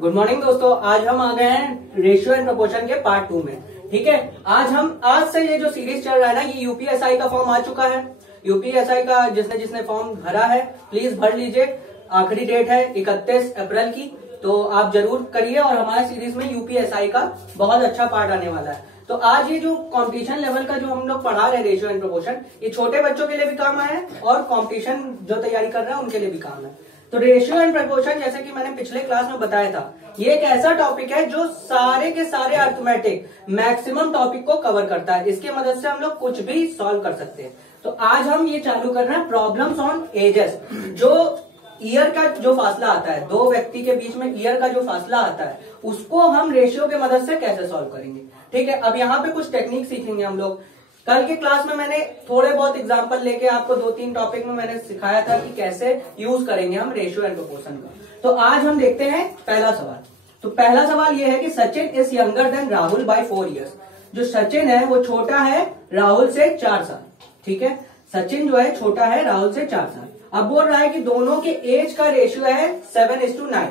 Good morning दोस्तों, आज हम आ गए हैं रेशियो एंड प्रोपोर्शन के पार्ट 2 में। ठीक है, आज से ये जो सीरीज चल रहा है ना, ये यूपीएसआई का फॉर्म आ चुका है। यूपीएसआई का जिसने फॉर्म भरा है प्लीज भर लीजिए। आखिरी डेट है 31 अप्रैल की, तो आप जरूर करिए। और हमारे सीरीज में यूपीएसआई का बहुत अच्छा पार्ट आने वाला है। तो आज ये जो कंपटीशन लेवल का जो हम लोग पढ़ा रहे हैं रेशियो एंड प्रोपोर्शन, ये छोटे बच्चों के लिए भी काम आया है और कंपटीशन जो तैयारी कर रहे हैं उनके लिए भी काम है। तो रेशियो एंड प्रोपोर्शन, जैसे कि मैंने पिछले क्लास में बताया था, ये एक ऐसा टॉपिक है जो सारे के सारे अर्थमेटिक मैक्सिमम टॉपिक को कवर करता है। इसकी मदद से हम लोग कुछ भी सॉल्व कर सकते हैं। तो आज हम ये चालू कर रहे हैं प्रॉब्लम्स ऑन एजेस। जो ईयर का जो फासला आता है, दो व्यक्ति के बीच में ईयर का जो फासला आता है, उसको हम रेशियो के मदद से कैसे सॉल्व करेंगे। ठीक है, अब यहाँ पे कुछ टेक्निक सीखेंगे हम लोग। कल के क्लास में मैंने थोड़े बहुत एग्जांपल लेके आपको 2-3 टॉपिक में मैंने सिखाया था कि कैसे यूज करेंगे हम रेशियो एंड प्रोपोर्शन का। तो आज हम देखते हैं पहला सवाल। तो पहला सवाल ये है कि Sachin is younger than Rahul by 4 years। जो सचिन है वो छोटा है राहुल से 4 साल। ठीक है, सचिन जो है छोटा है राहुल से 4 साल। अब बोल रहा है कि दोनों के एज का रेशियो है 7:9।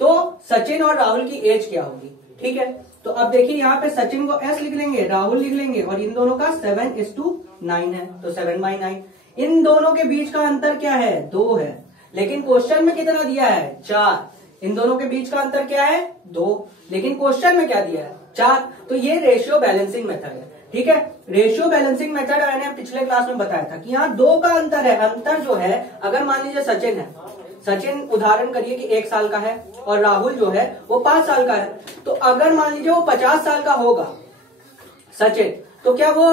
तो सचिन और राहुल की एज क्या होगी। ठीक है, तो अब देखिए यहाँ पे सचिन को S लिख लेंगे, राहुल लिख लेंगे, और इन दोनों का 7:9 है, तो 7/9। इन दोनों के बीच का अंतर क्या है, 2 है। लेकिन क्वेश्चन में कितना दिया है, 4। इन दोनों के बीच का अंतर क्या है, 2। लेकिन क्वेश्चन में क्या दिया है, 4। तो ये रेशियो बैलेंसिंग मेथड है। ठीक है, रेशियो बैलेंसिंग मेथड मैंने पिछले क्लास में बताया था कि यहाँ 2 का अंतर है। अंतर जो है, अगर मान लीजिए सचिन है, सचिन उदाहरण करिए कि 1 साल का है और राहुल जो है वो 5 साल का है। तो अगर मान लीजिए वो 50 साल का होगा सचिन, तो क्या वो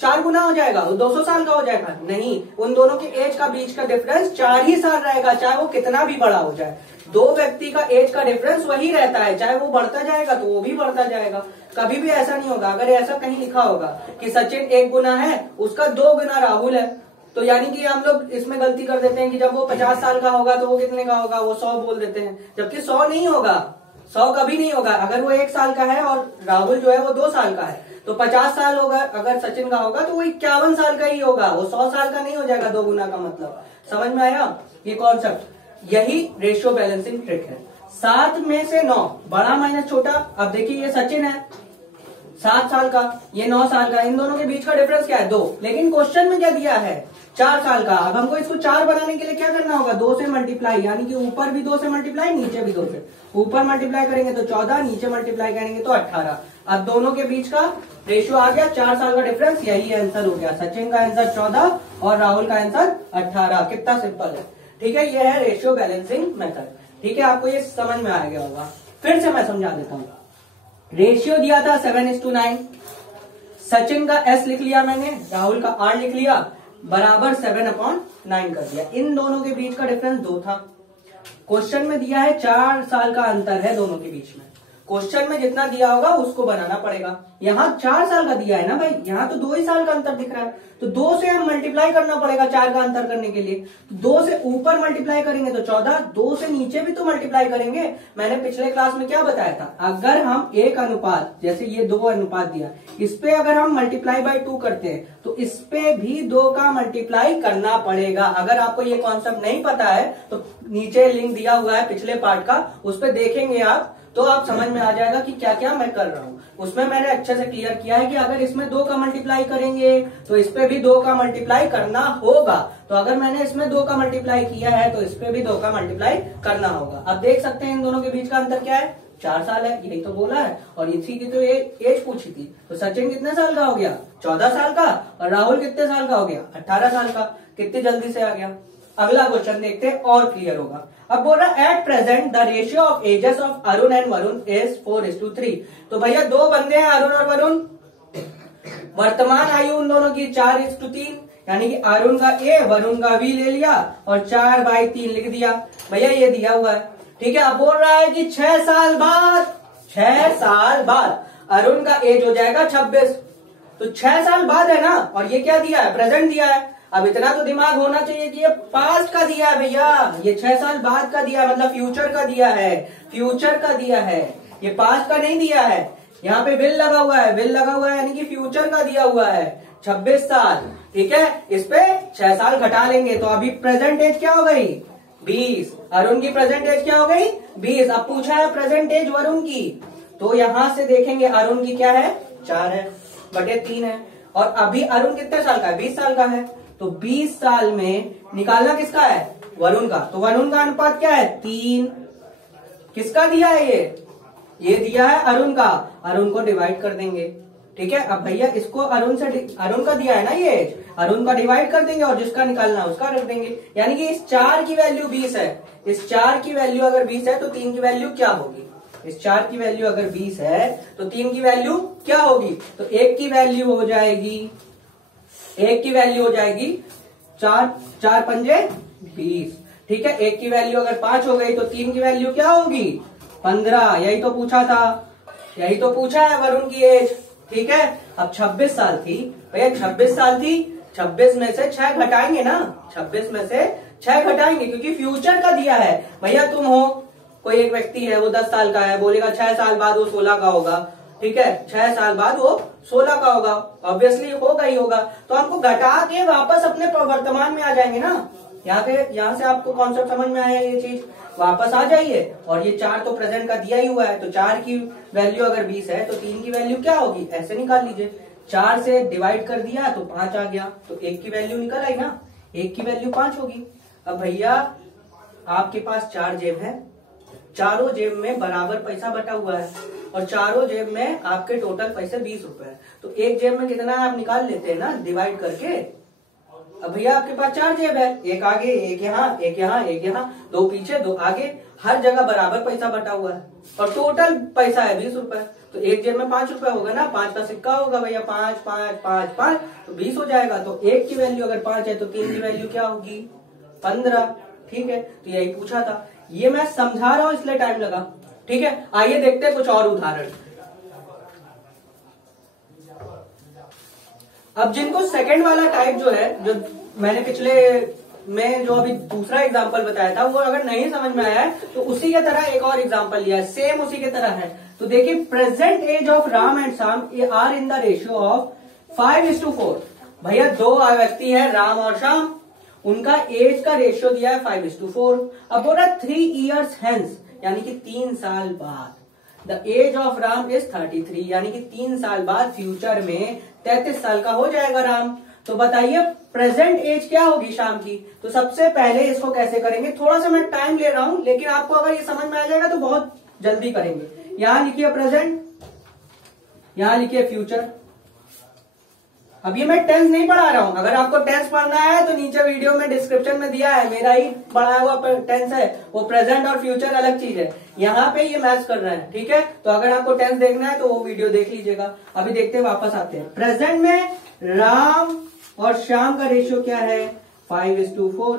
4 गुना हो जाएगा, वो 200 साल का हो जाएगा? नहीं, उन दोनों के एज का बीच का डिफरेंस 4 ही साल रहेगा, चाहे वो कितना भी बड़ा हो जाए। 2 व्यक्ति का एज का डिफरेंस वही रहता है, चाहे वो बढ़ता जाएगा तो वो भी बढ़ता जाएगा। कभी भी ऐसा नहीं होगा, अगर ऐसा कहीं लिखा होगा कि सचिन 1 गुना है, उसका 2 गुना राहुल है, तो यानी कि हम लोग इसमें गलती कर देते हैं कि जब वो 50 साल का होगा तो वो कितने का होगा, वो 100 बोल देते हैं, जबकि 100 नहीं होगा, 100 कभी नहीं होगा। अगर वो 1 साल का है और राहुल जो है वो 2 साल का है, तो 50 साल होगा अगर सचिन का होगा, तो वो 51 साल का ही होगा, वो 100 साल का नहीं हो जाएगा 2 गुना का। मतलब समझ में आया ये कॉन्सेप्ट? यही रेशियो बैलेंसिंग ट्रिक है। 7 में से 9, बड़ा माइनस छोटा। अब देखिए ये सचिन है 7 साल का, ये 9 साल का, इन दोनों के बीच का डिफरेंस क्या है, 2। लेकिन क्वेश्चन में क्या दिया है, 4 साल का। अब हमको इसको 4 बनाने के लिए क्या करना होगा, 2 से मल्टीप्लाई, यानी कि ऊपर भी 2 से मल्टीप्लाई, नीचे भी 2 से। ऊपर मल्टीप्लाई करेंगे तो 14, नीचे मल्टीप्लाई करेंगे तो 18। अब दोनों के बीच का रेशियो आ गया 4 साल का डिफरेंस, यही आंसर हो गया। सचिन का आंसर 14 और राहुल का आंसर 18। कितना सिंपल है। ठीक है, ये है रेशियो बैलेंसिंग मेथड। ठीक है, आपको ये समझ में आ गया होगा। फिर से मैं समझा देता हूँ। रेशियो दिया था 7:9। सचिन का S लिख लिया मैंने, राहुल का R लिख लिया, बराबर 7/9 कर दिया। इन दोनों के बीच का डिफरेंस 2 था। क्वेश्चन में दिया है 4 साल का अंतर है दोनों के बीच में। क्वेश्चन में जितना दिया होगा उसको बनाना पड़ेगा। यहाँ 4 साल का दिया है ना भाई, यहाँ तो 2 ही साल का अंतर दिख रहा है, तो 2 से हम मल्टीप्लाई करना पड़ेगा 4 का अंतर करने के लिए। 2 से ऊपर मल्टीप्लाई करेंगे तो 14, 2 से नीचे भी तो मल्टीप्लाई करेंगे। मैंने पिछले क्लास में क्या बताया था, अगर हम एक अनुपात, जैसे ये 2 अनुपात दिया, इस पे अगर हम मल्टीप्लाई बाय 2 करते हैं तो इस पे भी 2 का मल्टीप्लाई करना पड़ेगा। अगर आपको ये कॉन्सेप्ट नहीं पता है तो नीचे लिंक दिया हुआ है पिछले पार्ट का, उस पर देखेंगे आप तो आप समझ में आ जाएगा कि क्या क्या मैं कर रहा हूँ। उसमें मैंने अच्छे से क्लियर किया है कि अगर इसमें 2 का मल्टीप्लाई करेंगे तो इस पे भी 2 का मल्टीप्लाई करना होगा। तो अगर मैंने इसमें 2 का मल्टीप्लाई किया है तो इस पे भी 2 का मल्टीप्लाई करना होगा। अब देख सकते हैं इन दोनों के बीच का अंतर क्या है, 4 साल है, यही तो बोला है। और इसी की तो एज पूछी थी। तो सचिन कितने साल का हो गया, 14 साल का, और राहुल कितने साल का हो गया, 18 साल का। कितनी जल्दी से आ गया। अगला क्वेश्चन देखते हैं और क्लियर होगा। अब बोल रहा है at present the ratio of ages of Arun and Varun is 4:3। तो भैया 2 बंदे हैं अरुण और वरुण, वर्तमान आयु उन दोनों की 4:3, यानी कि अरुण का A वरुण का V ले लिया और 4/3 लिख दिया। भैया ये दिया हुआ है। ठीक है, अब बोल रहा है कि 6 साल बाद अरुण का एज हो जाएगा 26। तो 6 साल बाद है ना, और ये क्या दिया है, प्रेजेंट दिया है। अब इतना तो दिमाग होना चाहिए कि ये पास्ट का दिया है भैया, ये 6 साल बाद का दिया है, मतलब फ्यूचर का दिया है, फ्यूचर का दिया है, ये पास्ट का नहीं दिया है। यहाँ पे विल लगा हुआ है, विल लगा हुआ है, यानी कि फ्यूचर का दिया हुआ है 26 साल। ठीक है, इस पे 6 साल घटा लेंगे तो अभी प्रेजेंट एज क्या हो गई, 20। अरुण की प्रेजेंट एज क्या हो गई 20। अब पूछा है प्रेजेंट एज वरुण की, तो यहां से देखेंगे अरुण की क्या है 4 है बटे 3 है। और अभी अरुण कितने साल का है 20 साल का है, तो 20 साल में निकालना किसका है वरुण का, तो वरुण का अनुपात क्या है 3। किसका दिया है ये दिया है अरुण का, अरुण को डिवाइड कर देंगे। ठीक है, अब भैया इसको अरुण का दिया है ना ये एज, अरुण का डिवाइड कर देंगे और जिसका निकालना है उसका रख देंगे। यानी कि इस 4 की वैल्यू 20 है, इस 4 की वैल्यू अगर 20 है तो 3 की वैल्यू क्या होगी, इस 4 की वैल्यू अगर 20 है तो 3 की वैल्यू क्या होगी, तो 1 की वैल्यू हो जाएगी 4 पंजे 20। ठीक है, 1 की वैल्यू अगर 5 हो गई तो 3 की वैल्यू क्या होगी 15। यही तो पूछा था, यही तो पूछा है वरुण की एज। ठीक है, अब 26 साल थी भैया, 26 साल थी, 26 में से 6 घटाएंगे ना, 26 में से 6 घटाएंगे क्योंकि फ्यूचर का दिया है। भैया तुम हो, कोई एक व्यक्ति है वो 10 साल का है, बोलेगा 6 साल बाद वो 16 का होगा। ठीक है, 6 साल बाद वो 16 का होगा, ऑब्वियसली होगा ही होगा। तो हमको घटा के वापस अपने वर्तमान में आ जाएंगे ना। यहाँ से आपको कॉन्सेप्ट समझ में आया, ये चीज वापस आ जाइए। और ये 4 तो प्रेजेंट का दिया ही हुआ है, तो 4 की वैल्यू अगर 20 है तो 3 की वैल्यू क्या होगी, ऐसे निकाल लीजिए। 4 से डिवाइड कर दिया तो 5 आ गया, तो 1 की वैल्यू निकल आई ना, 1 की वैल्यू 5 होगी। अब भैया आपके पास 4 जेब है, चारों जेब में बराबर पैसा बटा हुआ है और चारों जेब में आपके टोटल पैसे 20 रुपए है, तो एक जेब में कितना है आप निकाल लेते हैं ना डिवाइड करके। अब भैया आपके पास 4 जेब है, एक आगे एक यहाँ एक यहाँ एक यहाँ, 2 पीछे 2 आगे, हर जगह बराबर पैसा बटा हुआ है और टोटल पैसा है 20 रुपए। तो एक जेब में 5 रुपए होगा ना, 5 का सिक्का होगा भैया, 5 5 5 5 तो 20 हो जाएगा। तो 1 की वैल्यू अगर 5 है तो 3 की वैल्यू क्या होगी 15। ठीक है, तो यही पूछा था, ये मैं समझा रहा हूं इसलिए टाइम लगा। ठीक है, आइए देखते हैं कुछ और उदाहरण। अब जिनको सेकंड वाला टाइप जो है, जो मैंने पिछले में जो अभी दूसरा एग्जांपल बताया था, वो अगर नहीं समझ में आया है तो उसी के तरह एक और एग्जांपल लिया है, सेम उसी के तरह है। तो देखिए, present age of Ram and Shyam are in the ratio of 5:4। भैया 2 व्यक्ति है राम और श्याम, उनका एज का रेशियो दिया है 5:4। अब बोल रहा 3 years हेंस, यानी कि 3 साल बाद the age of Ram is 33, यानी कि 3 साल बाद फ्यूचर में 33 साल का हो जाएगा राम। तो बताइए प्रेजेंट एज क्या होगी श्याम की। तो सबसे पहले इसको कैसे करेंगे, थोड़ा सा मैं टाइम ले रहा हूं, लेकिन आपको अगर ये समझ में आ जाएगा तो बहुत जल्दी करेंगे। यहां लिखिए प्रेजेंट, यहां लिखिए फ्यूचर। अब ये मैं टेंस नहीं पढ़ा रहा हूं, अगर आपको टेंस पढ़ना है तो नीचे वीडियो में डिस्क्रिप्शन में दिया है, मेरा ही पढ़ाया हुआ टेंस है, वो प्रेजेंट और फ्यूचर अलग चीज है, यहाँ पे ये मैच कर रहे हैं। ठीक है, तो अगर आपको टेंस देखना है तो वो वीडियो देख लीजिएगा। अभी देखते हैं, वापस आते हैं। प्रेजेंट में राम और श्याम का रेशियो क्या है 5:4।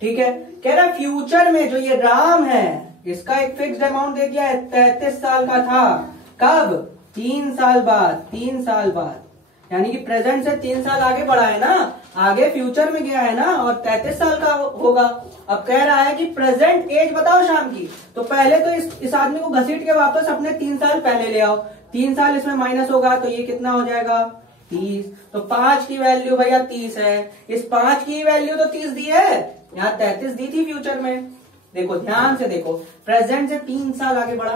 ठीक है, कह रहा फ्यूचर में जो ये राम है इसका एक फिक्स्ड अमाउंट दे दिया है, 33 साल का था। कब, 3 साल बाद, 3 साल बाद, यानी कि प्रेजेंट से 3 साल आगे बढ़ा है ना, आगे फ्यूचर में गया है ना, और 33 साल का होगा। अब कह रहा है कि प्रेजेंट एज बताओ शाम की, तो पहले तो इस आदमी को घसीट के वापस अपने 3 साल पहले ले आओ, 3 साल इसमें माइनस होगा तो ये कितना हो जाएगा 30। तो 5 की वैल्यू भैया 30 है, इस 5 की वैल्यू तो 30 दी है, यहाँ 33 दी थी फ्यूचर में। देखो ध्यान से देखो, प्रेजेंट से 3 साल आगे बढ़ा,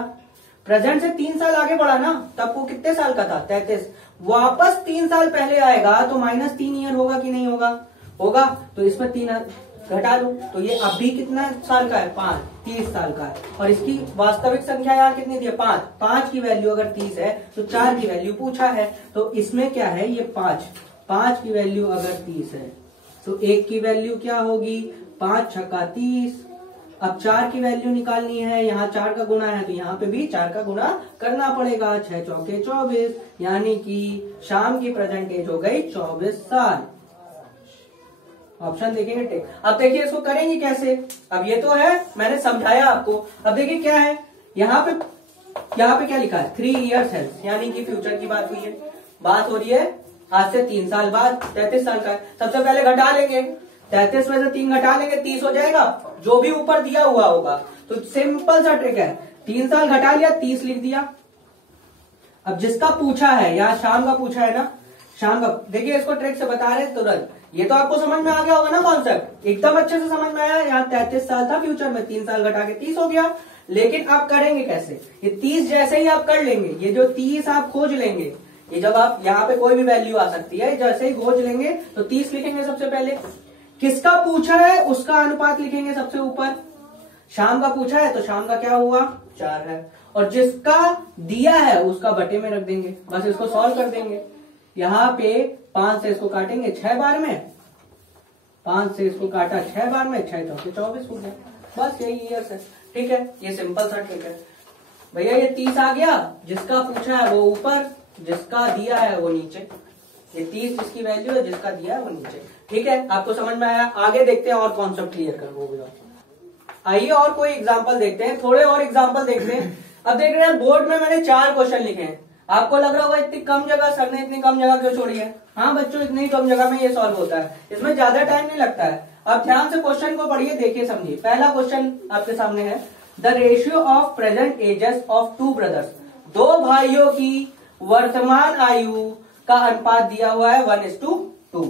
प्रेजेंट से 3 साल आगे बढ़ा ना, तब वो कितने साल का था 33, वापस 3 साल पहले आएगा तो -3 ईयर होगा कि नहीं होगा, होगा। तो इसमें 3 घटा लो, तो ये अभी कितना साल का है 5, 30 साल का है। और इसकी वास्तविक संख्या यहाँ कितनी थी 5, 5 की वैल्यू अगर 30 है तो 4 की वैल्यू पूछा है, तो इसमें क्या है ये 5 की वैल्यू अगर 30 है तो 1 की वैल्यू क्या होगी 5 छक्का 30। अब 4 की वैल्यू निकालनी है, यहाँ 4 का गुणा है तो यहाँ पे भी 4 का गुणा करना पड़ेगा, 6 चौके 24, यानी कि शाम की प्रेजेंट एज हो गई 24 साल। ऑप्शन देखेंगे टेक। अब देखिए इसको करेंगे कैसे, अब ये तो है मैंने समझाया आपको। अब देखिए क्या है, यहाँ पे क्या लिखा है 3 years हेल्थ, यानी कि फ्यूचर की बात हुई है, बात हो रही है आज से 3 साल बाद, 33 साल का है। सबसे पहले घटा लेंगे, 33 में से 3 घटा लेंगे 30 हो जाएगा, जो भी ऊपर दिया हुआ होगा। तो सिंपल सा ट्रिक है, 3 साल घटा लिया 30 लिख दिया। अब जिसका पूछा है, यहाँ शाम का पूछा है ना, शाम का, देखिए इसको ट्रिक से बता रहे तुरंत, ये तो आपको समझ में आ गया होगा ना कॉन्सेप्ट, एकदम अच्छे से समझ में आया। यहाँ 33 साल था, फ्यूचर में 3 साल घटा के 30 हो गया। लेकिन आप करेंगे कैसे, ये 30 जैसे ही आप कर लेंगे, ये जो 30 आप खोज लेंगे, ये जब आप यहाँ पे कोई भी वैल्यू आ सकती है, जैसे ही खोज लेंगे तो 30 लिखेंगे सबसे पहले। किसका पूछा है उसका अनुपात लिखेंगे सबसे ऊपर। शाम का पूछा है तो शाम का क्या हुआ 4 है, और जिसका दिया है उसका बटे में रख देंगे, बस इसको सॉल्व कर देंगे। यहाँ पे 5 से इसको काटेंगे 6 बार में, 5 से इसको काटा 6 बार में, 6 चौके 24 हो गया। बस यही ईयर्स है, ठीक है, ये सिंपल सा ट्रिक है भैया। ये 30 आ गया, जिसका पूछा है वो ऊपर, जिसका दिया है वो नीचे। ये 30 जिसकी वैल्यू है, जिसका दिया है वो नीचे, ठीक है। आपको समझ में आया, आगे देखते हैं और कॉन्सेप्ट क्लियर कर वो। आइए और कोई एग्जाम्पल देखते हैं, थोड़े और एग्जाम्पल देखते हैं। अब देख रहे हैं बोर्ड में मैंने 4 क्वेश्चन लिखे हैं। आपको लग रहा होगा इतनी कम जगह, सर ने इतनी कम जगह क्यों छोड़ी है। हाँ बच्चों, इतनी कम जगह में ये सॉल्व होता है, इसमें ज्यादा टाइम नहीं लगता है। आप ध्यान से क्वेश्चन को पढ़िए, देखिए, समझिए। पहला क्वेश्चन आपके सामने है, the ratio of present ages of 2 brothers. 2 भाइयों की वर्तमान आयु का अनुपात दिया हुआ है 1:2,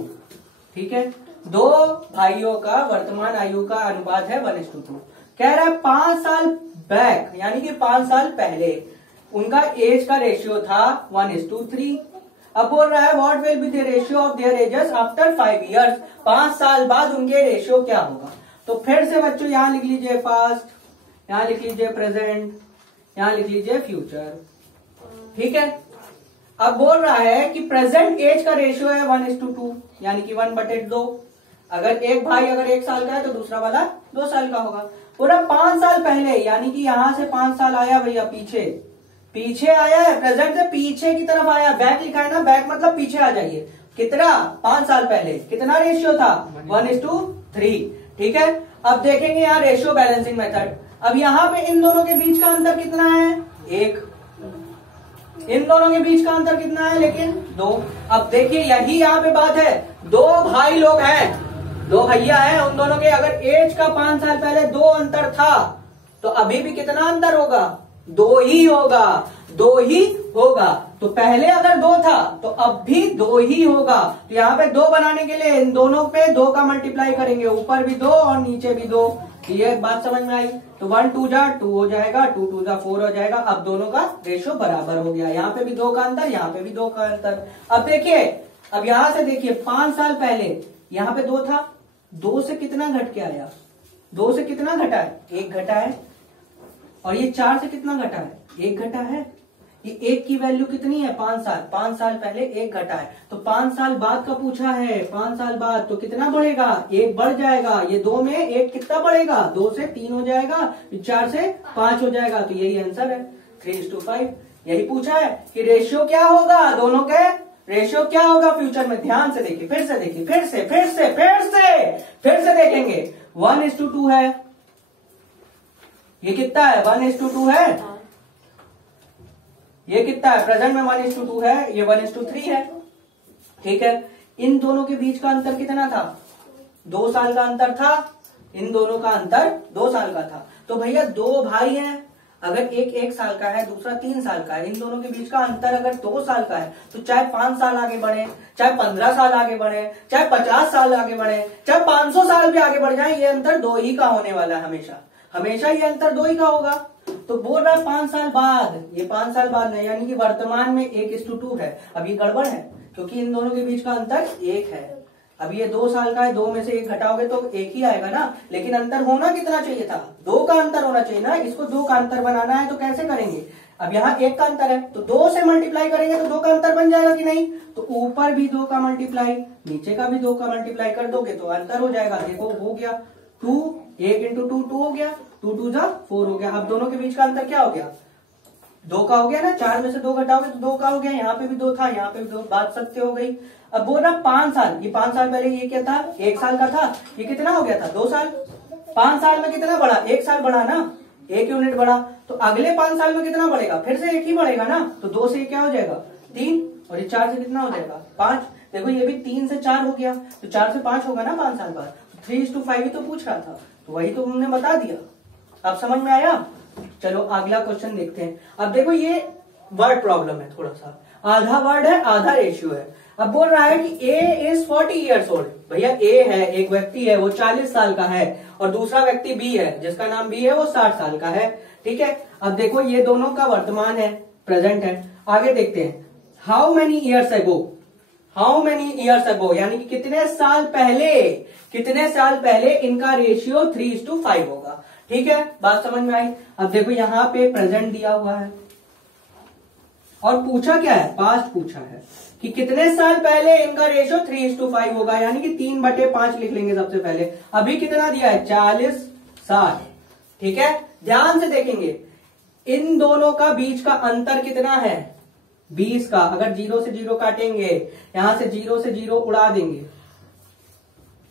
ठीक है। 2 भाइयों का वर्तमान आयु का अनुपात है 1:2। कह रहा है 5 साल बैक, यानी कि 5 साल पहले उनका एज का रेशियो था 1:3। अब बोल रहा है what will be the ratio of their edges after 5 years. 5 साल बाद उनके रेशियो क्या होगा। तो फिर से बच्चों यहां लिख लीजिए पास्ट, यहां लिख लीजिए प्रेजेंट, यहां लिख लीजिए फ्यूचर, ठीक है। अब बोल रहा है कि प्रेजेंट एज का रेशियो है 1:2, यानी कि 1/2। अगर एक भाई अगर 1 साल का है तो दूसरा वाला 2 साल का होगा। पूरा 5 साल पहले, यानी कि यहां से 5 साल आया भैया, पीछे आया है, प्रेजेंट से पीछे की तरफ आया। बैक लिखा है ना, बैक मतलब पीछे आ जाइए। कितना 5 साल पहले कितना रेशियो था 1:3, ठीक है। अब देखेंगे यहाँ रेशियो बैलेंसिंग मेथड। अब यहाँ पे इन दोनों के बीच का अंतर कितना है 1, इन दोनों के बीच का अंतर कितना है लेकिन 2। अब देखिए यही यहाँ पे बात है, 2 भाई लोग हैं, 2 भैया हैं, उन दोनों के अगर एज का 5 साल पहले 2 अंतर था तो अभी भी कितना अंतर होगा 2 ही होगा, 2 ही होगा। तो पहले अगर 2 था तो अब भी 2 ही होगा। तो यहाँ पे 2 बनाने के लिए इन दोनों पे 2 का मल्टीप्लाई करेंगे, ऊपर भी 2 और नीचे भी 2। ये बात समझ में आई। तो 1 2 जा 2 हो जाएगा, 2 2 जा 4 हो जाएगा। अब दोनों का रेशियो बराबर हो गया, यहाँ पे भी 2 का अंतर, यहाँ पे भी 2 का अंतर। अब देखिए, अब यहां से देखिए 5 साल पहले यहाँ पे 2 था, 2 से कितना घट के आया, 2 से कितना घटा है 1 घटा है, और ये 4 से कितना घटा है 1 घटा है। ये 1 की वैल्यू कितनी है 5 साल पहले 1 घटा है। तो 5 साल बाद का पूछा है, 5 साल बाद तो कितना बढ़ेगा 1 बढ़ जाएगा। ये 2 में 1 कितना बढ़ेगा 2 से 3 हो जाएगा, 4 से 5 हो जाएगा। तो यही आंसर है 3:5। यही पूछा है कि रेशियो क्या होगा, दोनों के रेशियो क्या होगा फ्यूचर में। ध्यान से देखिए, फिर से देखिए, फिर से देखेंगे 1:2 है। ये कितना है 1:2 है, ये कितना है प्रेजेंट में 1:2 है, ये 1:3 है, ठीक है। इन दोनों के बीच का अंतर कितना था 2 साल का अंतर था, इन दोनों का अंतर 2 साल का था। तो भैया 2 भाई हैं, अगर एक 1 साल का है दूसरा 3 साल का है, इन दोनों के बीच का अंतर अगर 2 साल का है तो चाहे 5 साल आगे बढ़े, चाहे 15 साल आगे बढ़े, चाहे 50 साल आगे बढ़े, चाहे 500 साल भी आगे बढ़ जाए, ये अंतर 2 ही का होने वाला है। हमेशा ये अंतर 2 ही का होगा। तो बोल रहा है 5 साल बाद, ये 5 साल बाद नहीं, यानी कि वर्तमान में 1:2 है। अब ये गड़बड़ है क्योंकि इन दोनों के बीच का अंतर 1 है। अब ये 2 साल का है, 2 में से 1 घटाओगे तो 1 ही आएगा ना, लेकिन अंतर होना कितना चाहिए था 2 का अंतर होना चाहिए ना। इसको 2 का अंतर बनाना है तो कैसे करेंगे, अब यहाँ 1 का अंतर है तो 2 से मल्टीप्लाई करेंगे तो 2 का अंतर बन जाएगा कि नहीं। तो ऊपर भी 2 का मल्टीप्लाई, नीचे का भी 2 का मल्टीप्लाई कर दोगे तो अंतर हो जाएगा। देखो हो गया 2, 1 × 2 2 हो गया, 2 2 जा 4 हो गया। अब दोनों के बीच का अंतर क्या हो गया 2 का हो गया ना, 4 में से 2 घटाओगे तो 2 का हो गया। यहाँ पे भी 2 था, यहाँ पे भी 2, बात सत्य हो गई। अब बोल रहा 5 साल, ये 5 साल पहले ये क्या था 1 साल का था, ये कितना हो गया था 2 साल। 5 साल में कितना बढ़ा 1 साल बढ़ा ना, 1 यूनिट बढ़ा। तो अगले 5 साल में कितना बढ़ेगा, फिर से 1 ही बढ़ेगा ना। तो 2 से क्या हो जाएगा 3, और ये 4 से कितना हो जाएगा 5। देखो ये भी 3 से 4 हो गया, तो 4 से 5 होगा ना 5 साल बाद। 3:5 ही तो पूछ रहा था, तो वही तो हमने बता दिया। अब समझ में आया। चलो अगला क्वेश्चन देखते हैं। अब देखो ये वर्ड प्रॉब्लम है, थोड़ा सा आधा वर्ड है आधा रेशियो है। अब बोल रहा है कि ए इज 40 ईयर्स ओल्ड। भैया ए है, एक व्यक्ति है वो 40 साल का है, और दूसरा व्यक्ति बी है जिसका नाम बी है वो 60 साल का है। ठीक है, अब देखो ये दोनों का वर्तमान है, प्रेजेंट है। आगे देखते हैं, how many years ago, how many years ago यानी कि कितने साल पहले, कितने साल पहले इनका रेशियो 3:5 होगा। ठीक है, बात समझ में आई। अब देखो यहाँ पे प्रेजेंट दिया हुआ है और पूछा क्या है, पास्ट पूछा है कि कितने साल पहले इनका रेशियो 3:5 होगा, यानी कि 3/5 लिख लेंगे सबसे पहले। अभी कितना दिया है, 40 साल। ठीक है, ध्यान से देखेंगे इन दोनों का बीच का अंतर कितना है, 20 का। अगर 0 से 0 काटेंगे, यहां से 0 से 0 उड़ा देंगे,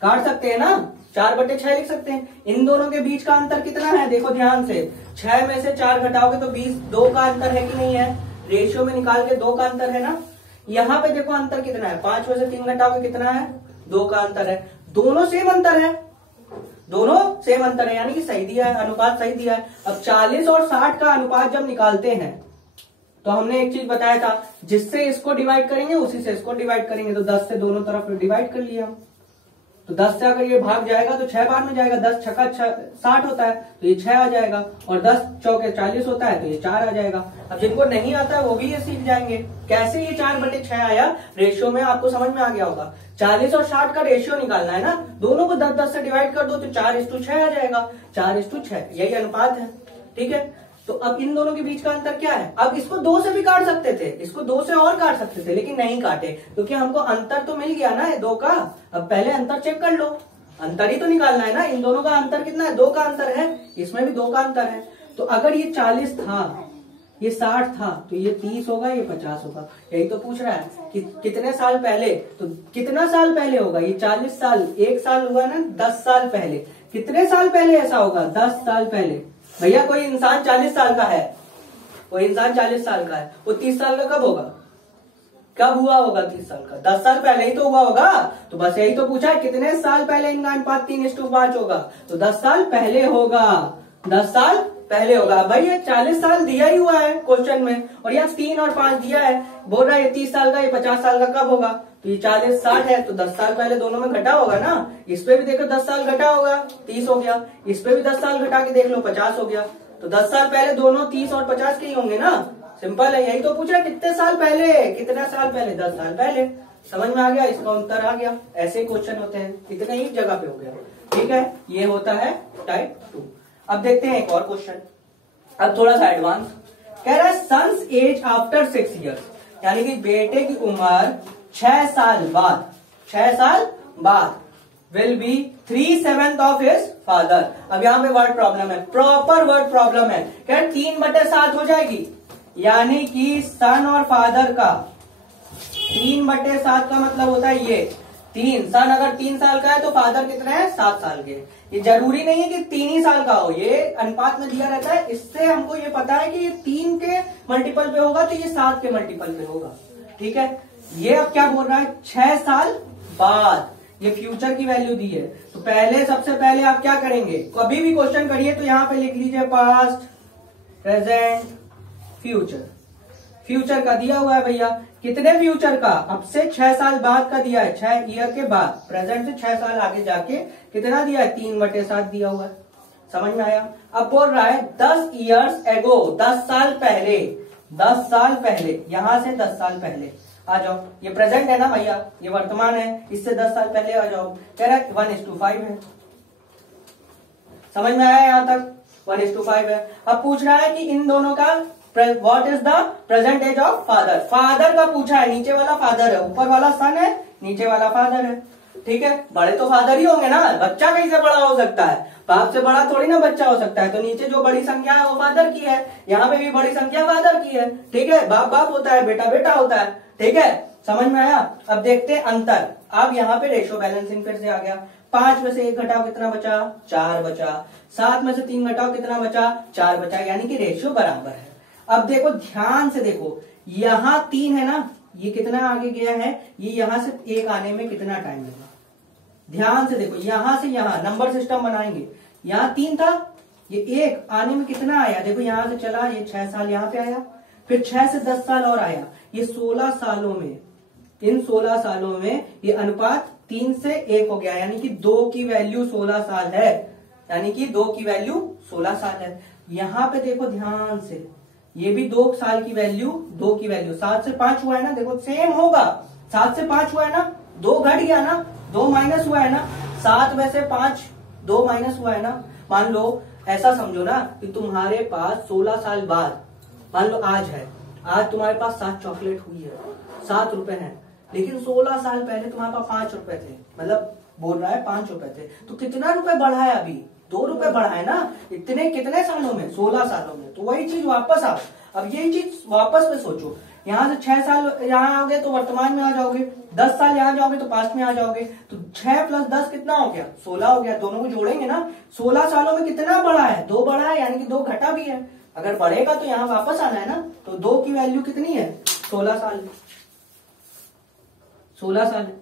काट सकते हैं ना, 4/6 लिख सकते हैं। इन दोनों के बीच का अंतर कितना है, देखो ध्यान से, 6 में से 4 घटाओगे तो 20, 2 का अंतर है कि नहीं है, रेशियो में निकाल के 2 का अंतर है ना। यहाँ पे देखो अंतर कितना है, 5 में से 3 घटाओगे कितना है, 2 का अंतर है। दोनों सेम अंतर है, दोनों सेम अंतर है, यानी कि सही दिया है, अनुपात सही दिया है। अब 40 और 60 का अनुपात जब निकालते हैं तो हमने एक चीज बताया था, जिससे इसको डिवाइड करेंगे उसी से इसको डिवाइड करेंगे, तो 10 से दोनों तरफ डिवाइड कर लिया हम। तो 10 से अगर ये भाग जाएगा तो 6 बार में जाएगा, 10 छक्का 60 होता है तो ये 6 आ जाएगा, और 10 चौके 40 होता है तो ये 4 आ जाएगा। अब जिनको नहीं आता है वो भी ये सीख जाएंगे कैसे ये 4/6 आया, रेशियो में आपको समझ में आ गया होगा। 40 और 60 का रेशियो निकालना है ना, दोनों को 10-10 से डिवाइड कर दो तो 4:6 आ जाएगा, 4:6 यही अनुपात है। ठीक है, तो अब इन दोनों के बीच का अंतर क्या है, अब इसको 2 से भी काट सकते थे, इसको 2 से और काट सकते थे, लेकिन नहीं काटे क्योंकि हमको अंतर तो मिल गया ना 2 का। अब पहले अंतर चेक कर लो, अंतर ही तो निकालना है ना। इन दोनों का अंतर कितना है, 2 का अंतर है, इसमें भी 2 का अंतर है। तो अगर ये 40 था, ये 60 था, तो ये 30 होगा, ये 50 होगा। यही तो पूछ रहा है कि कितने साल पहले, तो कितना साल पहले होगा, ये 40 साल, 1 साल हुआ ना, 10 साल पहले। कितने साल पहले ऐसा होगा, 10 साल पहले। भैया कोई इंसान 40 साल का है, कोई इंसान 40 साल का है, वो 30 साल का कब होगा, कब हुआ होगा 30 साल का, 10 साल पहले ही तो हुआ होगा। तो बस यही तो पूछा है, कितने साल पहले इनका अनुपात 3:5 होगा, तो 10 साल पहले होगा, 10 साल पहले होगा। भाई ये 40 साल दिया ही हुआ है क्वेश्चन में, और यहाँ 3 और 5 दिया है, बोल रहा है 30 साल का, ये 50 साल का कब होगा, तो ये 40 60 है, तो 10 साल पहले दोनों में घटा होगा ना। इस पे भी देखो 10 साल घटा होगा, 30 हो गया, इस पे भी 10 साल घटा के देख लो, 50 हो गया। तो 10 साल पहले दोनों 30 और 50 के ही होंगे ना, सिंपल है। यही तो पूछा कितने साल पहले, कितना साल पहले, 10 साल पहले। समझ में आ गया, इसका उत्तर आ गया। ऐसे ही क्वेश्चन होते हैं, इतने ही जगह पे हो गया। ठीक है, ये होता है टाइप 2। अब देखते हैं एक और क्वेश्चन, अब थोड़ा सा एडवांस। कह रहा है सन्स एज आफ्टर 6 ईयर्स, यानी कि बेटे की उम्र 6 साल बाद, 6 साल बाद will be 3/7 of his father. अब यहां पे वर्ड प्रॉब्लम है, प्रॉपर वर्ड प्रॉब्लम है। कह रहा 3/7 हो जाएगी, यानी कि सन और फादर का 3/7 का मतलब होता है ये 3। सन अगर 3 साल का है तो फादर कितने हैं, 7 साल के। ये जरूरी नहीं है कि 3 ही साल का हो, ये अनुपात में दिया रहता है। इससे हमको ये पता है कि ये 3 के मल्टीपल पे होगा तो ये 7 के मल्टीपल पे होगा। ठीक है, ये अब क्या बोल रहा है, 6 साल बाद, ये फ्यूचर की वैल्यू दी है। तो पहले, सबसे पहले आप क्या करेंगे, कभी भी क्वेश्चन करिए तो यहां पे लिख लीजिए पास्ट, प्रेजेंट, फ्यूचर। फ्यूचर का दिया हुआ है भैया, कितने फ्यूचर का, अब से 6 साल बाद का दिया है, 6 ईयर के बाद, प्रेजेंट से 6 साल आगे जाके कितना दिया है, 3/7 दिया हुआ है। समझ में आया। अब बोल रहा है 10 ईयर्स एगो, 10 साल पहले, 10 साल पहले, यहां से 10 साल पहले आ जाओ। ये प्रेजेंट है ना भैया, ये वर्तमान है, इससे 10 साल पहले आ जाओ। कह रहा है 1:5 है। समझ में आया यहां तक, 1:5 है। अब पूछ रहा है कि इन दोनों का what is the present age of father. Father का पूछा है, नीचे वाला फादर है, ऊपर वाला सन है, नीचे वाला फादर है। ठीक है, बड़े तो फादर ही होंगे ना, बच्चा कैसे बड़ा हो सकता है, बाप से बड़ा थोड़ी ना बच्चा हो सकता है। तो नीचे जो बड़ी संख्या है वो फादर की है, यहाँ पे भी बड़ी संख्या फादर की है। ठीक है, बाप बाप होता है, बेटा बेटा होता है। ठीक है, समझ में आया। अब देखते हैं अंतर। अब यहाँ पे रेशियो बैलेंसिंग फिर से आ गया। 5 में से 1 घटाओ कितना बचा, 4 बचा। 7 में से 3 घटाओ कितना बचा, 4 बचा, यानी कि रेशियो बराबर है। अब देखो ध्यान से देखो, यहाँ 3 है ना, ये कितना आगे गया है, ये यहां से 1 आने में कितना टाइम लगा। ध्यान से देखो, यहां से यहां नंबर सिस्टम बनाएंगे, यहाँ 3 था, ये 1 आने में कितना आया, देखो यहां से चला, ये 6 साल यहाँ पे आया, फिर 6 से 10 साल और आया, ये 16 सालों में इन 16 सालों में ये अनुपात 3 से 1 हो गया, यानी कि 2 की वैल्यू 16 साल है, यानी कि 2 की वैल्यू 16 साल है। यहां पे देखो ध्यान से, ये भी 2 साल की वैल्यू, 2 की वैल्यू 7 से 5 हुआ है ना, देखो सेम होगा, 7 से 5 हुआ है ना, 2 घट गया ना, 2 माइनस हुआ है ना, 7 में से 5 2 माइनस हुआ है ना। मान लो ऐसा समझो ना कि तुम्हारे पास 16 साल बाद, मान लो आज है, आज तुम्हारे पास 7 चॉकलेट हुई है, 7 रुपए है, लेकिन 16 साल पहले तुम्हारे पास 5 रुपए थे, मतलब बोल रहा है 5 रुपए थे, तो कितना रुपए बढ़ा है अभी, 2 रुपए बढ़ा है ना, इतने कितने सालों में, 16 सालों में। तो वही चीज वापस आओ, अब यही चीज वापस में सोचो, यहाँ से 6 साल यहाँ आओगे तो वर्तमान में आ जाओगे, 10 साल यहाँ जाओगे तो पास्ट में आ जाओगे, तो 6 + 10 कितना हो गया, 16 हो गया। दोनों को जोड़ेंगे ना, 16 सालों में कितना बढ़ा है, 2 बढ़ा है, यानी कि 2 घटा भी है। अगर बढ़ेगा तो यहाँ वापस आना है ना, तो 2 की वैल्यू कितनी है, 16 साल, 16 साल है।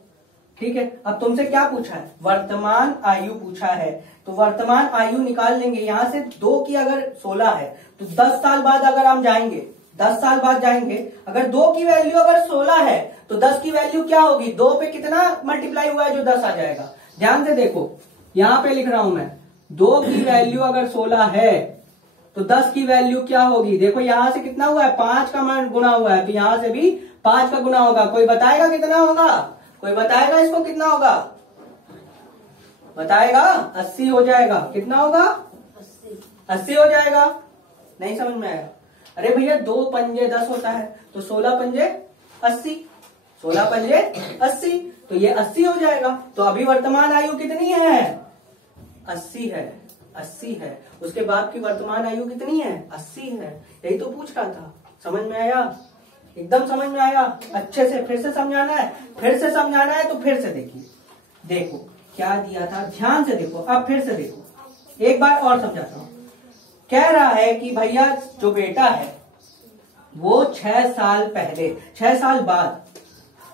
ठीक है, अब तुमसे क्या पूछा है, वर्तमान आयु पूछा है, तो वर्तमान आयु निकाल लेंगे यहाँ से। 2 की अगर 16 है तो 10 साल बाद अगर हम जाएंगे, 10 साल बाद जाएंगे, अगर 2 की वैल्यू अगर 16 है तो 10 की वैल्यू क्या होगी, 2 पे कितना मल्टीप्लाई हुआ है जो 10 आ जाएगा। ध्यान से देखो, यहां पे लिख रहा हूं मैं, 2 की वैल्यू अगर 16 है तो 10 की वैल्यू क्या होगी, देखो यहां से कितना हुआ है, 5 का गुना हुआ है, तो यहां से भी 5 का गुना होगा। कोई बताएगा कितना होगा, कोई बताएगा इसको कितना होगा, बताएगा, 80 हो जाएगा। कितना होगा, 80 हो जाएगा। नहीं समझ में आया, अरे भैया 2 पंजे 10 होता है, तो 16 पंजे 80, 16 पंजे 80, तो ये 80 हो जाएगा। तो अभी वर्तमान आयु कितनी है, 80 है, 80 है। उसके बाद की वर्तमान आयु कितनी है, 80 है। यही तो पूछ रहा था, समझ में आया, एकदम समझ में आया। अच्छे से फिर से समझाना है, फिर से समझाना है, तो फिर से देखिए, देखो क्या दिया था, ध्यान से देखो, अब फिर से देखो, एक बार और समझाता हूं। कह रहा है कि भैया जो बेटा है वो 6 साल पहले, 6 साल बाद,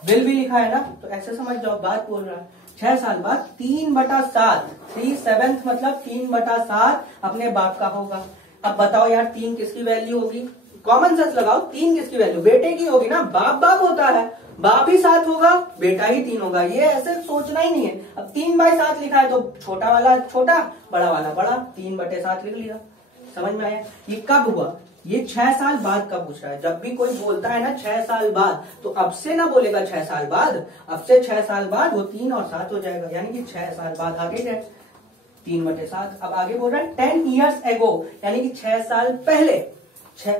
बिल भी लिखा है ना, तो ऐसे समझ जाओ, बात बोल रहा है 6 साल बाद 3/7, 3/7 मतलब 3/7 अपने बाप का होगा। अब बताओ यार 3 किसकी वैल्यू होगी, कॉमन सेंस लगाओ, 3 किसकी वैल्यू, बेटे की होगी ना, बाप बाप होता है, बाप ही 7 होगा, बेटा ही 3 होगा, ये ऐसे सोचना ही नहीं है। अब 3/7 लिखा है तो छोटा वाला छोटा, बड़ा वाला बड़ा, 3/7 लिख लिया। समझ में आया, ये कब हुआ, ये 6 साल बाद का पूछ रहा है। जब भी कोई बोलता है ना 6 साल बाद, तो अब से ना बोलेगा 6 साल बाद, अब से 6 साल बाद वो 3 और 7 हो जाएगा, यानी कि 6 साल बाद आगे गए 3/7। अब आगे बोल रहा है 10 years ago, यानी कि 6 साल पहले,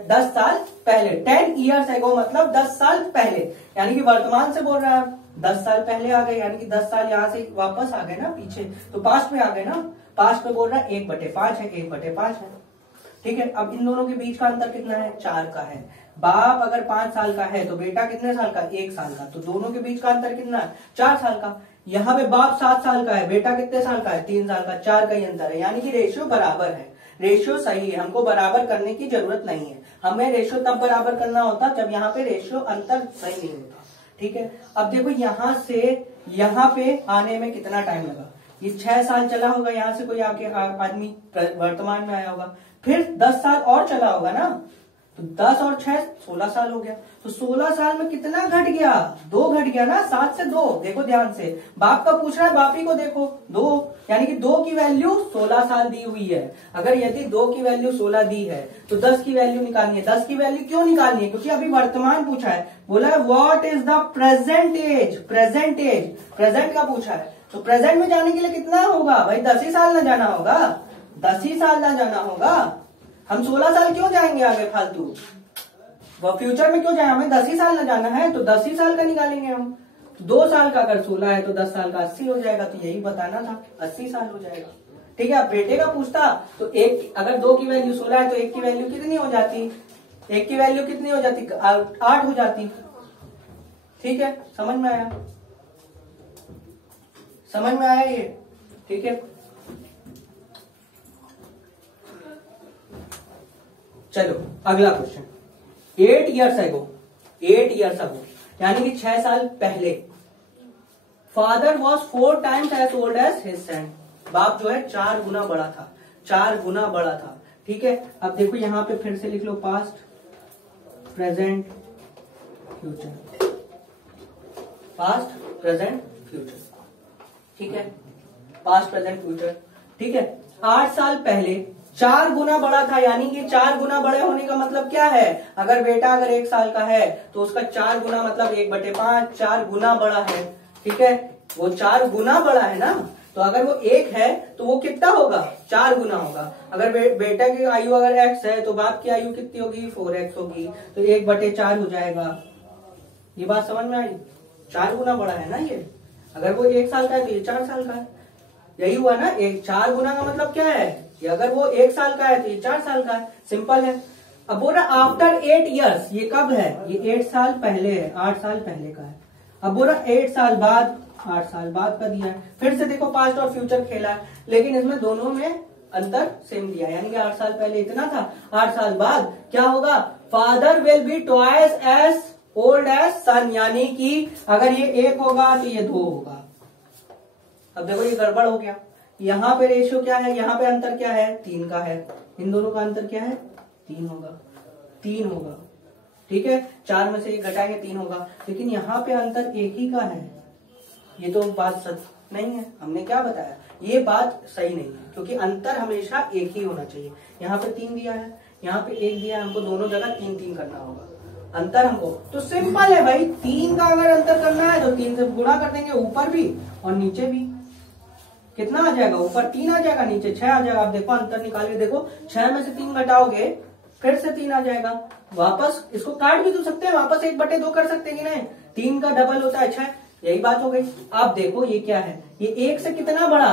10 साल पहले, 10 years ago मतलब 10 साल पहले, यानी कि वर्तमान से बोल रहा है, 10 साल पहले आ गए, यानी कि 10 साल यहां से वापस आ गए ना पीछे, तो पास्ट में आ गए ना, पास्ट में बोल रहा है 1/5 है, 1/5 है। ठीक है, अब इन दोनों के बीच का अंतर कितना है, 4 का है। बाप अगर 5 साल का है तो बेटा कितने साल का, 1 साल का, तो दोनों के बीच का अंतर कितना है, 4 साल का। यहाँ पे बाप 7 साल का है, बेटा कितने साल का है, 3 साल का, 4 का ही अंतर है, यानी कि रेशियो बराबर है, रेशियो सही है, हमको बराबर करने की जरूरत नहीं है। हमें रेशियो तब बराबर करना होता जब यहाँ पे रेशियो अंतर सही नहीं होता। ठीक है, अब देखो यहां से यहाँ पे आने में कितना टाइम लगा, ये 6 साल चला होगा, यहाँ से कोई आके आदमी वर्तमान में आया होगा, फिर 10 साल और चला होगा ना, तो 10 और 6 16 साल हो गया, तो 16 साल में कितना घट गया, 2 घट गया ना, 7 से 2। देखो ध्यान से, बाप का पूछ रहा है, बाप ही को देखो 2, यानी कि 2 की वैल्यू 16 साल दी हुई है। अगर यदि 2 की वैल्यू 16 दी है तो 10 की वैल्यू निकालनी है। 10 की वैल्यू क्यों निकालनी है, क्योंकि अभी वर्तमान पूछा है, बोला है what is the present age, present age, present का पूछा है, तो प्रेजेंट में जाने के लिए कितना होगा भाई, 10 ही साल ना जाना होगा, 10 ही साल ना जाना होगा। हम 16 साल क्यों जाएंगे आगे फालतू, वो फ्यूचर में क्यों जाए, हमें 10 ही साल ना जाना है, तो 10 ही साल का निकालेंगे हम। तो 2 साल का अगर 16 है तो 10 साल का 80 हो जाएगा, तो यही बताना था, 80 साल हो जाएगा। ठीक है, अब बेटे का पूछता तो एक, अगर 2 की वैल्यू 16 है तो 1 की वैल्यू कितनी हो जाती, 1 की वैल्यू कितनी हो जाती, 8 हो जाती। ठीक है, समझ में आया, समझ में आया ये। ठीक है, चलो अगला question. 8 years ago, 8 years ago यानी कि 6 साल पहले, father was 4 times as old as his son, बाप जो है 4 गुना बड़ा था, 4 गुना बड़ा था। ठीक है, अब देखो यहां पे फिर से लिख लो, past, present, future. Past present future, ठीक है, पास्ट प्रेजेंट फ्यूचर, ठीक है। 8 साल पहले 4 गुना बड़ा था, यानी कि 4 गुना बड़े होने का मतलब क्या है, अगर बेटा अगर 1 साल का है तो उसका 4 गुना मतलब 1/5, 4 गुना बड़ा है, ठीक है, वो 4 गुना बड़ा है ना। तो अगर वो 1 है तो वो कितना होगा, 4 गुना होगा। अगर बेटा की आयु अगर x है तो बाप की आयु कितनी होगी, 4x होगी, तो 1/4 हो जाएगा। ये बात समझ में आई, 4 गुना बड़ा है ना ये। अगर वो 1 साल का है तो ये 4 साल का है, यही हुआ ना। 4 गुना का मतलब क्या है, कि अगर वो 1 साल का है तो ये 4 साल का है, सिंपल है। अब बोल रहा आफ्टर 8 ईयर्स, ये कब है, ये 8 साल पहले है, 8 साल पहले का है। अब बोल रहा 8 साल बाद, 8 साल बाद का दिया है। फिर से देखो पास्ट और फ्यूचर खेला है, लेकिन इसमें दोनों में अंतर सेम दिया, यानी कि 8 साल पहले इतना था, 8 साल बाद क्या होगा, father will be twice as old as son, यानी कि अगर ये 1 होगा तो ये 2 होगा। अब देखो ये गड़बड़ हो गया, यहाँ पे रेशियो क्या है, यहाँ पे अंतर क्या है, 3 का है, इन दोनों का अंतर क्या है, 3 होगा, 3 होगा, ठीक है। 4 में से 1 घटाएंगे 3 होगा, लेकिन यहाँ पे अंतर 1 ही का है। ये तो बात सच नहीं है, हमने क्या बताया, ये बात सही नहीं है, क्योंकि अंतर हमेशा 1 ही होना चाहिए। यहाँ पे 3 दिया है, यहाँ पे 1 दिया है, हमको दोनों जगह 3-3 करना होगा अंतर हमको। तो सिंपल है भाई, 3 का अगर अंतर करना है तो 3 से गुणा कर देंगे, ऊपर भी और नीचे भी। कितना आ जाएगा, ऊपर 3 आ जाएगा, नीचे 6 आ जाएगा। आप देखो अंतर निकाल के देखो, 6 में से 3 घटाओगे फिर से 3 आ जाएगा। वापस इसको काट भी तो सकते हैं, वापस 1/2 कर सकते हैं कि नहीं, 3 का डबल होता है 6, यही बात हो गई। आप देखो ये क्या है, ये 1 से कितना बड़ा,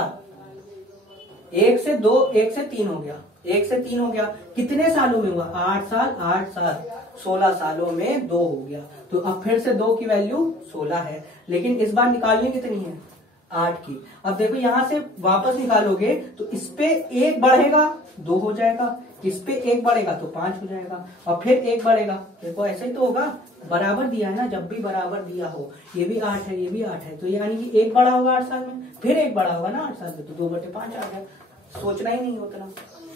1 से 2, 1 से 3 हो गया, 1 से 3 हो गया, कितने सालों में हुआ, 8 साल, 8 साल 16 सालों में 2 हो गया। तो अब फिर से 2 की वैल्यू 16 है, लेकिन इस बार निकालनी कितनी है, 8 की। अब देखो यहां से वापस निकालोगे तो इस पे 1 बढ़ेगा 2 हो जाएगा, इस पे 1 बढ़ेगा तो 5 हो जाएगा, और फिर 1 बढ़ेगा, देखो ऐसे ही तो होगा, बराबर दिया है ना, जब भी बराबर दिया हो, ये भी 8 है ये भी 8 है, तो यानी कि 1 बढ़ा होगा 8 साल में, फिर 1 बढ़ा होगा ना 8 साल में, तो 2/5 आ गया। सोचना ही नहीं होता ना,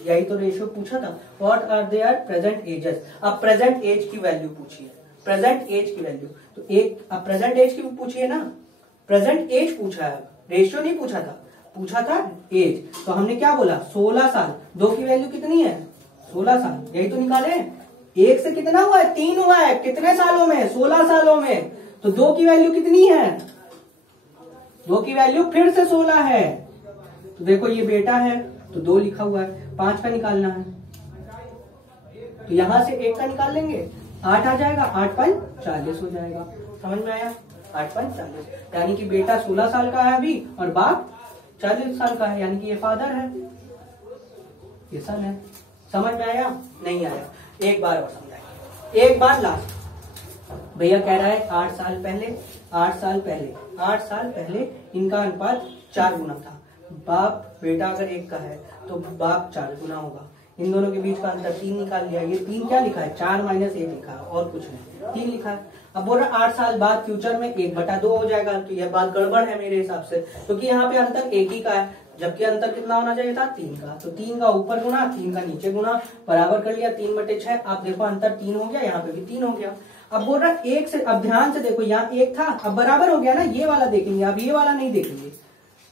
यही तो रेशियो पूछा था। What are their present ages, अब प्रेजेंट एज की वैल्यू पूछिए, प्रेजेंट एज की वैल्यू, तो एक अब प्रेजेंट एज की पूछिए ना, प्रेजेंट एज पूछा है, रेशियो नहीं पूछा था, पूछा था एज। तो हमने क्या बोला, 16 साल, 2 की वैल्यू कितनी है, 16 साल, यही तो निकाले। 1 से कितना हुआ है, 3 हुआ है, कितने सालों में, 16 सालों में। तो 2 की वैल्यू कितनी है, 2 की वैल्यू फिर से 16 है। तो देखो ये बेटा है तो 2 लिखा हुआ है, 5 का निकालना है, तो यहां से 1 का निकाल लेंगे, 8 आ जाएगा, 8 5 40 हो जाएगा। समझ में आया, 8 5 40, यानी कि बेटा 16 साल का है अभी और बाप 40 साल का है, यानी कि ये फादर है, ये सन है। समझ में आया, नहीं आया, एक बार और समझाएंगे, एक बार लास्ट। भैया कह रहा है 8 साल पहले, 8 साल पहले, 8 साल पहले इनका अनुपात 4 गुना था। बाप बेटा अगर 1 का है तो बाप 4 गुना होगा, इन दोनों के बीच का अंतर 3 निकाल लिया। ये 3 क्या लिखा है, 4 - 1 लिखा है, और कुछ नहीं, 3 लिखा है। अब बोल रहा 8 साल बाद फ्यूचर में 1/2 हो जाएगा, तो यह बात गड़बड़ है मेरे हिसाब से, क्योंकि यहाँ पे अंतर 1 ही का है, जबकि अंतर कितना होना चाहिए था, 3 का। तो 3 का ऊपर गुना, 3 का नीचे गुना, बराबर कर लिया, 3/6। आप देखो अंतर 3 हो गया, यहाँ पे भी 3 हो गया। अब बोल रहा 1 से, अब ध्यान से देखो, यहाँ 1 था, अब बराबर हो गया ना, ये वाला देखेंगे, अब ये वाला नहीं देखेंगे,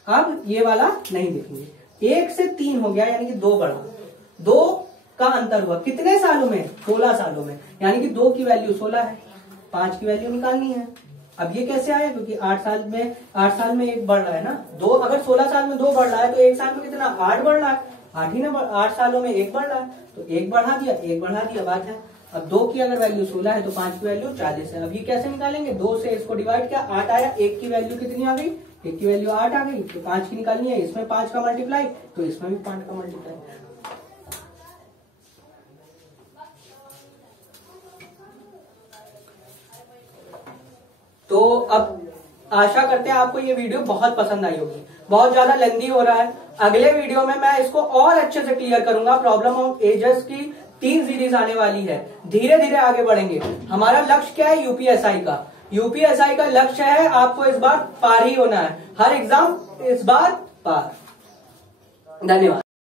अब ये वाला नहीं देखेंगे। 1 से 3 हो गया, यानी कि 2 बढ़ा, 2 का अंतर हुआ, कितने सालों में, 16 सालों में, यानी कि 2 की वैल्यू 16 है, 5 की वैल्यू निकालनी है। अब ये कैसे आया, क्योंकि 8 साल में 1 बढ़ रहा है ना, 2, अगर 16 साल में 2 बढ़ रहा है तो 1 साल में कितना, 8 बढ़ रहा है, 8 ही ना, 8 सालों में 1 बढ़ रहा है, तो 1 बढ़ा दिया, 1 बढ़ा दिया, बात है। अब 2 की अगर वैल्यू 16 है तो 5 की वैल्यू 40 है। अब ये कैसे निकालेंगे, 2 से इसको डिवाइड किया, 8 आया, 1 की वैल्यू कितनी आ गई, 1 की वैल्यू 8 आ गई, तो 5 की निकालनी है, इसमें 5 का मल्टीप्लाई, तो इसमें भी 5 का मल्टीप्लाई। तो अब आशा करते हैं आपको ये वीडियो बहुत पसंद आई होगी, बहुत ज्यादा लेंथी हो रहा है। अगले वीडियो में मैं इसको और अच्छे से क्लियर करूंगा। प्रॉब्लम ऑफ एजेस की 3 सीरीज आने वाली है, धीरे धीरे आगे बढ़ेंगे। हमारा लक्ष्य क्या है, यूपीएसआई का, यूपीएसआई का लक्ष्य है आपको इस बार पार ही होना है, हर एग्जाम इस बार पार। धन्यवाद।